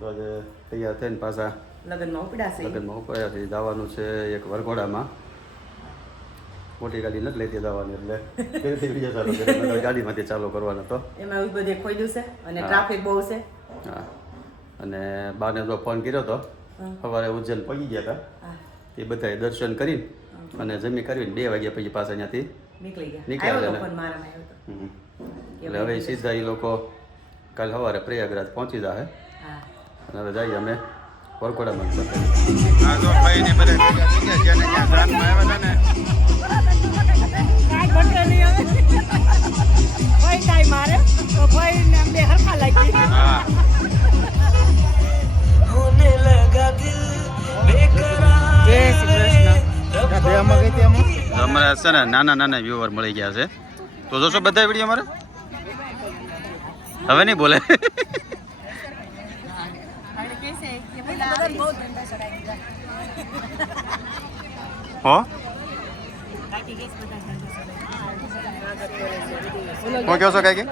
હવે તૈયાર થઈને પાછા લગ્નમાં ઉપડાશે લગ્નમાં ઉપડ્યાથી જવાનું છે એક વરઘોડામાં. મોટી ગાડી નથી લેતી જવાની એટલે ફેરથી બીજા ચાલુ કરે ગાડીમાંથી ચાલુ કરવાનો તો. એમાં એવું બધે ખોઈ છે અને. ટ્રાફિક બહુ છે. હા. અને બાને તો ફોન કર્યો હતો સવારે ઉજ્જૈન પહોંચી ગયા હતા. એ બધાએ દર્શન કરીને અને જમી કરીને બે વાગ્યા પછી પાછા અહીંયાથી નીકળી ગયા. નીકળ્યા આવ્યો તો હતા ને? ફોન મારામાં આવ્યો તો. હમ. એટલે હવે સીધા એ લોકો કાલ સવારે પ્રયાગરાજ પહોંચી જાય અને હવે જઈએ અમે વરઘોડામાં. જ હા તો ભાઈ ને બધા ભેગા થઈ ગયા જેને જ્યાં જાનમાં આવ્યા હતા ને? હા. તો અમારા છે ને નાના નાના વ્યુઅર મળી ગયા છે. તો જોશો બધા વીડિયો અમારે? હવે નહીં બોલે. હો? કોણ કહો છો કઈ કે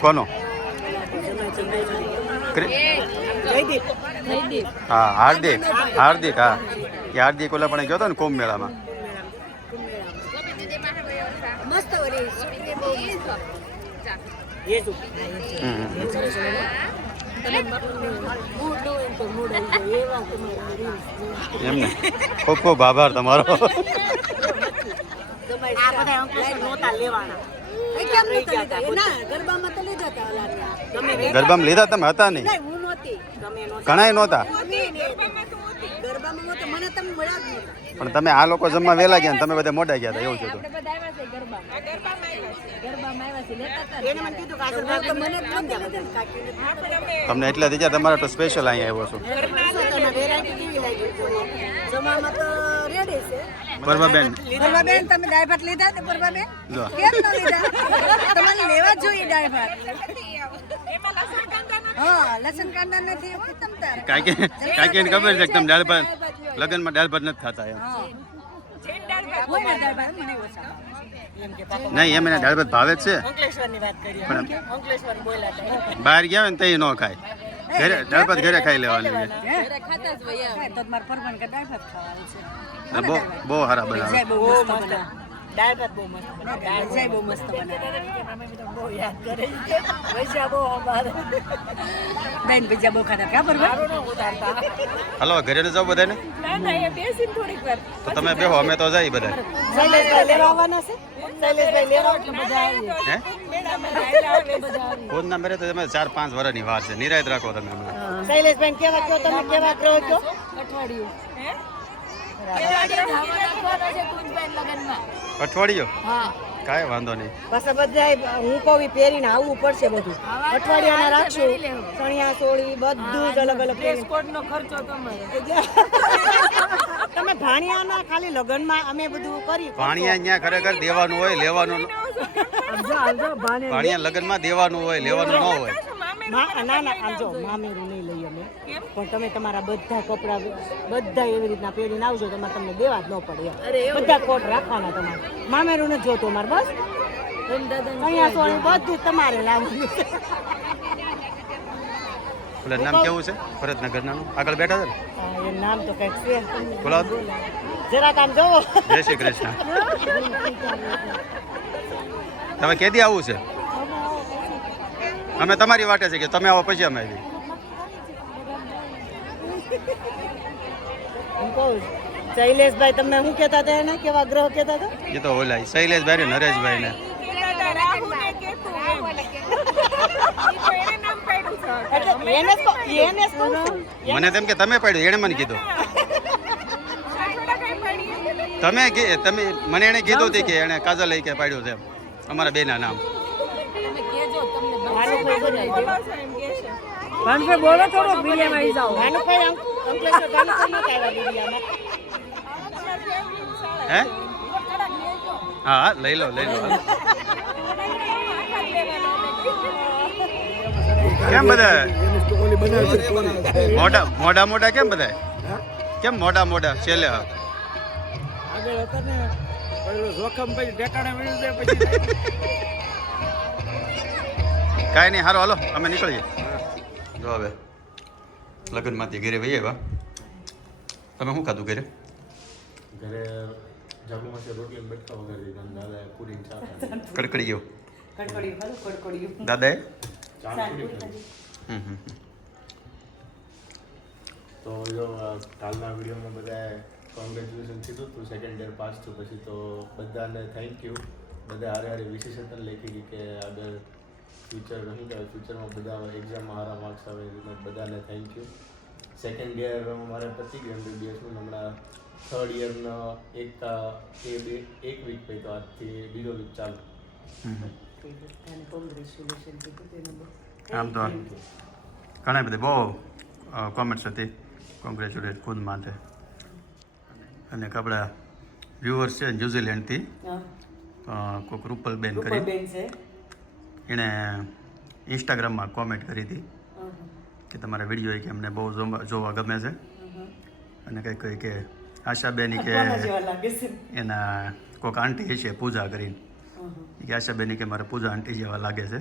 કોનો? ક્રિ- હા હાર્દિક. હાર્દિક હા. હાર્દિક ઓલા પણ ગયો હતો ને કુંભ મેળામાં. એમને ખૂબ ખૂબ આભાર તમારો. ગરબામાં લીધા તમે હતા નહીં? ઘણાય નહોતા. પણ તમે આ લોકો જમવા વેલા ગયા ને તમે બધા મોટા ગયા હતા એવું છે તમને એટલે જાય તમારે તો સ્પેશિયલ અહીંયા આવ્યો છું. પરમાબેન પરમાબેન તમે દાળ ભાત લીધા તે પરમાબેન કેમ ન લીધા? તમારે લેવા જોઈએ દાળ ભાત હા લસણ કાંદા નથી એવું તમ તાર કાંઈ કાંઈ ખબર છે કે તમે દાળ ભાત લગ્નમાં દાળ ભાત નથી ખાતા એમ. નહીં એમ એને દાળ ભાત ભાવે છે. પણ બહાર ગયા હોય ને તઈ ન ખાય. ઘરે દાળ ભાત ઘરે ખાઈ લેવાની. છે ખાતા જ હોય. તો મારે પરમાન કે દાળ ભાત ખાવાનું છે. અને બહુ બહુ સારા બનાવે. જય બહુ મસ્ત બનાવે. દાળ ભાત બહુ મસ્ત બને જય બહુ મસ્ત બનાવે બહુ યાદ કરે છે. પૈસા બહુ અમારે. બેન બીજા બહુ ખાતા ક્યાં ન ઉતારતા ઘરે ન જાવ બધાને? ના ના એ બેસીને થોડીક વાર. તો તમે બેહો અમે તો જઈએ બધા. શૈલેષભાઈ લેવા આવવાના છે? શૈલેષભાઈ લેવા એટલે મજા આવી હે? ખુદ ના મેરે તો તમે ચાર પાંચ વર્ષની વાર છે. નિરાયત રાખો તમે શૈલેષભાઈ કેવા કયો તમે? કેવા ગ્રહ કયો અઠવાડિયું. અઠવાડિયું હા. કાંઈ વાંધો નહીં. પાછા બધા હું કહું પહેરીને આવવું પડશે બધું. અઠવાડિયાના રાખશું. ચણિયા ચોળી બધું જ અલગ અલગ નો ખર્ચો તમારે. તમે ભાણિયાના ખાલી લગ્નમાં અમે બધું કરી ભાણિયા અહીંયા ખરેખર દેવાનું હોય લેવાનું ભાણિયા લગ્નમાં દેવાનું હોય લેવાનું ન હોય. ના ના આમ જો મામેરું નહીં લઈએ અમે. પણ તમે તમારા બધા કપડા બધા એવી રીતના પહેરીને આવજો તમારે તમને દેવા જ ન પડે એમ. બધા કોટ રાખવાના તમારે. મામેરું નથી જોતું અમારે બસ. અહીંયા તો બધું જ તમારે લાવવાનું. એટલે નામ કેવું છે? ભરતનગર નાનું આગળ બેઠા છે ને? એ નામ તો કંઈક છે. બોલાવ જરા કામ જોવો. જય શ્રી કૃષ્ણ. તમે કેદી આવું છે? અમે તમારી વાટે છે કે તમે આવો પછી અમે આવી કહું શૈલેષભાઈ તમે શું કહેતા હતા એને? કેવા ગ્રહ કહેતા હતા? એ તો ઓલા શૈલેષભાઈ ને નરેશભાઈ ને એને એને. મને તેમ કે તમે પાડ્યું એણે મને કીધું. તમે તમે મને એણે કીધું હતું કે એણે કાજલ લઈ કે પાડ્યું છે. અમારા બેના નામ. ભાનુભાઈ બોલો થોડો વીડિયો આવી જાઓ. ભાનુભાઈ અંક- અંકલેશ્વર ભાનુભાઈ આવ્યા વિડીયામાં. હે? હા હા લઈ લો લઈ લો. કેમ બધા? મોટા મોટા મોટા કેમ બધા? કેમ મોટા મોટા છેલ્લે કાંઈ નહીં હારો હાલો અમે નીકળીએ. જો હવે લગ્નમાંથી ઘરે વહીએ વા તમે શું ખાધું ઘરે? ઘરે કડકડી ગયો કડકડિયું ખાધું. કડકડિયું. દાદાએ. તો જો આ કાલના વિડીયોમાં બધાએ કોંગ્રેચ્યુલેશન કીધું તું સેકન્ડ યર પાસ થયું પછી તો બધાને થેન્ક યુ બધા હારે હારે વિશેષ લખી ગઈ કે આગળ ફ્યુચર શું કહેવાય ફ્યુચરમાં બધા એક્ઝામમાં સારા માર્ક્સ આવે એવી રીતે બધાને થેન્ક યુ સેકન્ડ યર મારે પતી ગયું એમબીબીએસનું હમણાં થર્ડ યરનો એક એ બે એક વીક પછી તો આજથી બીજો વીક ચાલુ. આમ તો ઘણા બધી બહુ કોમેન્ટ્સ હતી. કોંગ્રેચ્યુલેટ ખુદ માટે. અને આપણા વ્યુઅર્સ છે ન્યુઝીલેન્ડથી કોઈક રૂપલબેન કરી એણે ઇન્સ્ટાગ્રામમાં કોમેન્ટ કરી હતી કે તમારા વીડિયો કે અમને બહુ જોવા ગમે છે. અને કંઈક કંઈ કે આશાબેની કે એના કોઈક આંટી છે પૂજા કરીને. કે આશાબેની કે મારે પૂજા આંટી જેવા લાગે છે.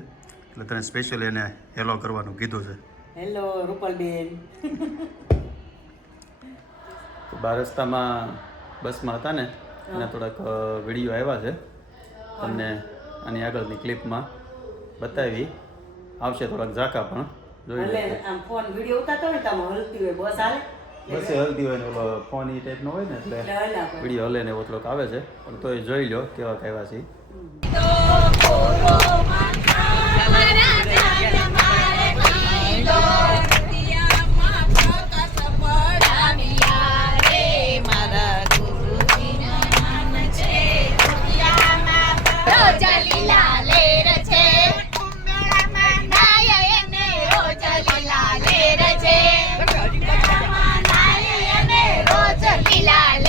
એટલે તને સ્પેશિયલ એને હેલો કરવાનું કીધું છે. હેલો રૂપલબેન. બાર રસ્તામાં બસમાં હતા ને એના થોડાક વીડિયો આવ્યા છે. તમને આની આગળની ક્લિપમાં બતાવી. આવશે થોડાક ઝાકા પણ. જોઈ આમ ફોન વીડિયો ઉતારતો હોય તો હલતી હોય બસ હાલે. બસ હલતી હોય ને ઓલો ફોન ટાઈપનો હોય ને એટલે હલા કરે. વીડિયો હલે ને એવો થોડોક આવે છે. પણ તોય જોઈ લો કેવા છે ઈ. ¡Dale!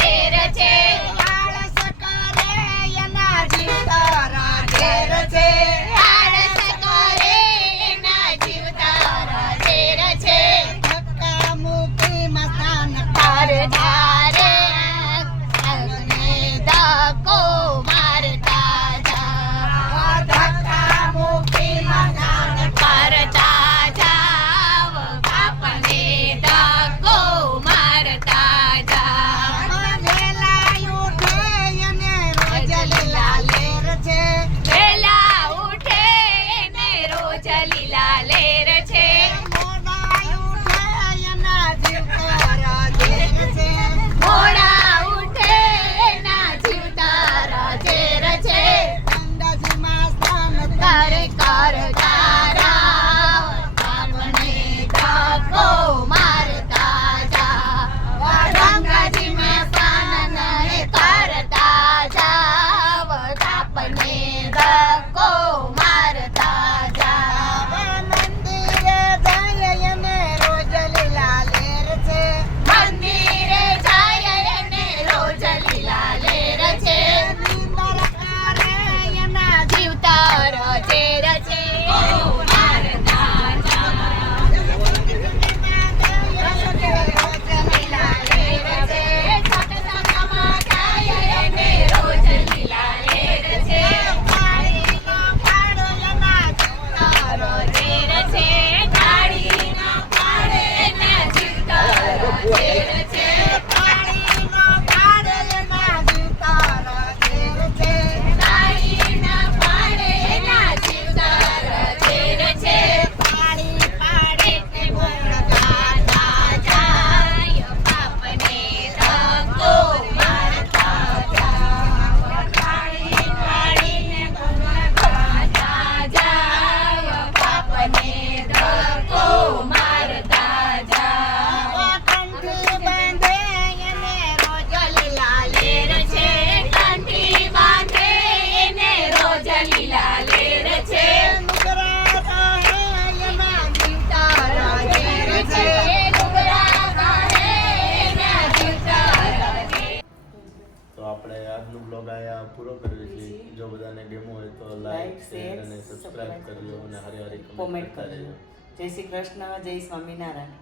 લાઈક શેર સબસ્ક્રાઇબ કરજો અને હરે હરે કરજો જય શ્રી કૃષ્ણ જય સ્વામિનારાયણ